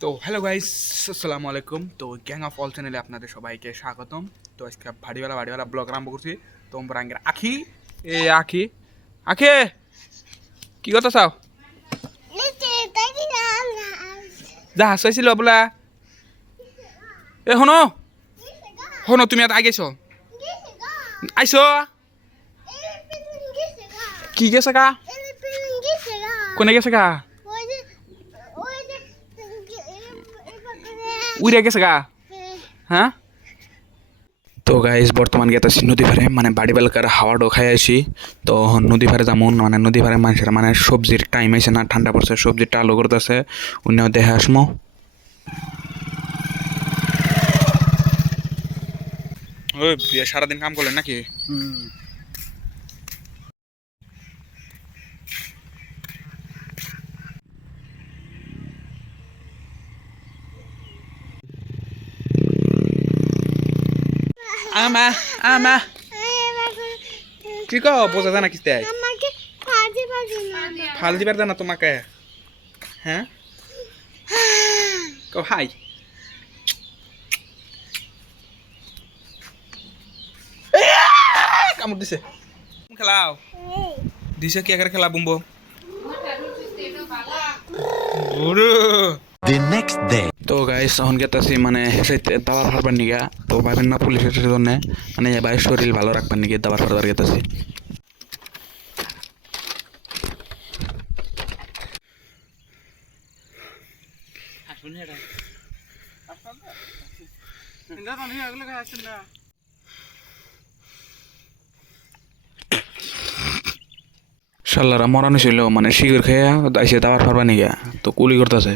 তো hello guys, আসসালামু আলাইকুম। তো গ্যাং অফ অল চ্যানেলে আপনাদের সবাইকে স্বাগতম। তো আজকে ভাড়িওয়ালা ব্লগ আরম্ভ করছি। তোমরা আঙ্গের আখি এ আখি আখে কি কথা চাও? যা হাসাইছিল বলা এ হনো হনো তুমি আর আগেছ আইছো কি গেছে কা কোনে গেছে কা উইরে গেছে কা হ্যাঁ। তো গাইজ বর্তমান গেতেছি নদী পারে মানে বাড়ি বেলকার হাওয়াডো খাই আসি। তো নদী পারে যেমন মানে নদী পারে মানুষের মানে সবজির টাইম আইছে না, ঠান্ডা পড়ছে, সবজিটা আলো করতেছে অন্য দেখে আসমো। ওই সারাদিন কাম করলেন নাকি? আমা আমা কি কও বোঝা যায় না কিস্তে ফাল দিবার জানা তোমাকে? হ্যাঁ কও হাই কামড় দিছে খেলাও দিছে কি আকারে খেলা বুম্বো The next day. তো গাইস এখন গেতাছি মানে হেসাইতে দাবার ফারবার নিগা। তো ভাবেন না পুলিশের জন্য মানে ভাই শরীর ভালো রাখবার নিগে দাবার ফারবার গেতাছি। শালারা মরানো ছিল মানে শিগর খেয়ে আইসে দাবার ফারবার নিগা। তো কুলি করতেছে।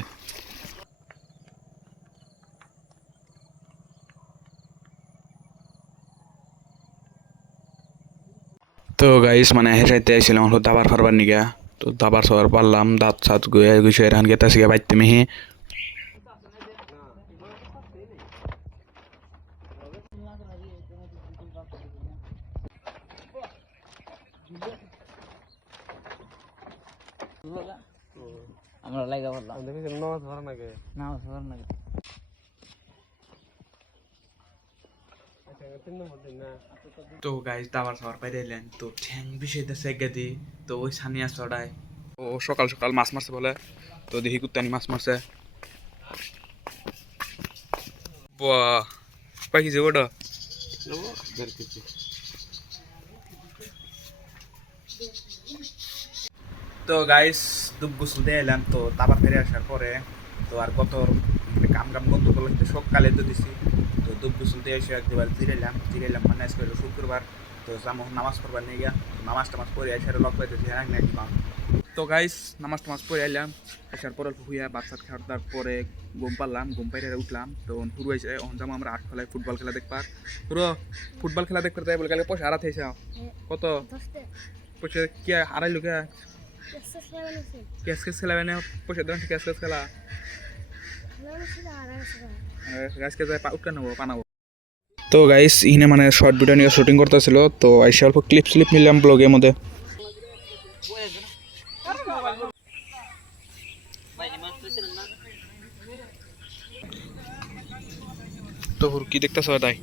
তো গাইস মানে হেসাইতে আইছিলাম হলো দাবার ফারবার নিগা। তো দাবার সবার পারলাম, দাঁত সাত গুয়ে গুছিয়ে রান গেতাছি বাইতে মেহে। আমরা লাগা বললাম দেখি নামাজ পড়া নাকি নামাজ পড়া নাকি তো গাইস দাবার সাবার পাই দিলেন তো ঠ্যাং বিষয় দেশে গেদি। তো ওই সানিয়া চড়ায় ও সকাল সকাল মাছ মারছে বলে। তো দেখি কুত্তানি মাছ মারছে। বাহ পাই কি যে ওটা তো গাইস দুব গোসল দিয়ে এলাম। তো দাবার ফিরে আসার পরে তো আর কত কাম কাম বন্ধ করলাম সকালে তো দিছি। তো দুব গোসল দিয়ে এসে একবার জিরাইলাম মানে আজকে হলো শুক্রবার। তো যাবো নামাজ পড়বার নিয়ে গিয়া নামাজ টামাজ পড়ে এসে লক পাইতেছি হ্যাঁ নাকি পাম। তো গাইস নামাজ টামাজ পড়ে আইলাম, আসার পরে হুইয়া বাচ্চাত খাওয়ার পরে ঘুম পারলাম, ঘুম পাইরে উঠলাম। তো শুরু হয়েছে এখন যাবো আমরা আট খেলায় ফুটবল খেলা দেখবার। পুরো ফুটবল খেলা দেখতে যাই বলে কালকে পয়সা হারাতে এসে কত পয়সা কি হারাইলো কে ক্যাশ ক্যাশ খেলা মানে পয়সা দেবেন ক্যাশ ক্যাশ খেলা আজকে যাই উঠকে নেবো পানাবো। তো গাইস ইনে মানে শর্ট ভিডিও নিয়ে শুটিং করতেছিল। তো আইসা অল্প ক্লিপ স্লিপ নিলাম ব্লগের মধ্যে। তো কি দেখতেছ তাই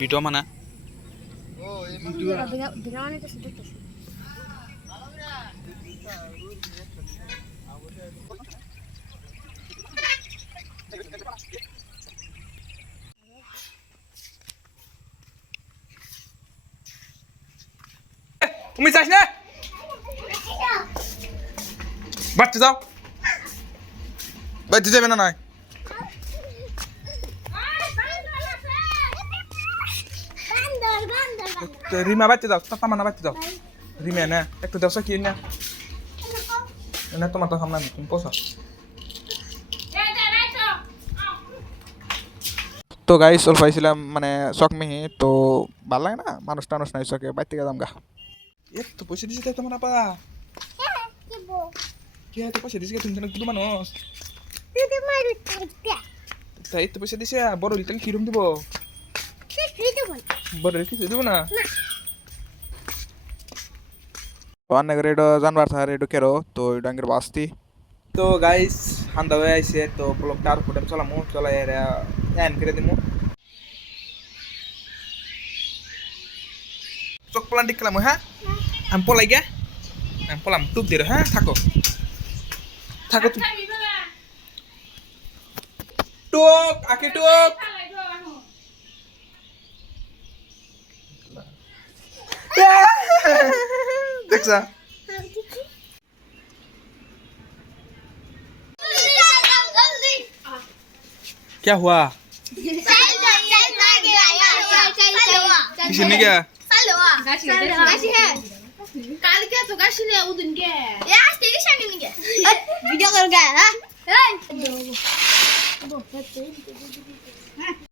ভিডিও মানে তুমি চাস না বাড়তে যাও, বাড়তে যাবে না নয়। রিমা বাড়তে যাও, তামানা বাড়তে যাও। রিমা না একটু দেওয়া কি না না তোমার তো সামনে তুমি পোষা। তো গাইস অল্প পাইছিলাম মানে শখ মিহি। তো ভালো লাগে না মানুষ টানুষ নাই চকে বাইতে গেলাম গা। এত পয়সা দিছে তাই তোমার আপা কে এত পয়সা দিছে তুমি জানো কি মানুষ তাই তো পয়সা দিছে বড় রিটার্ন কিরম দিব বড় কিছু দিব না অনেক রেডো জানবার থাকে রেডো কেরো তো ডাঙ্গের বাস্তি তো গাইস হান্দা হয়ে আইছে তো ব্লগটা আর ফুটেম চলামু চলাই এন করে দিমু চোখ পলান ঠিক খেলামু হ্যাঁ আমি পলাই গে আমি পলাম টুক দিয়ে হ্যাঁ থাকো থাকো তুমি টুক আকে টুক দেখছা क्या हुआ किसी ने क्या काल क्या तो गाशी ने उदन के आज तेरी शादी नहीं के वीडियो कर गया है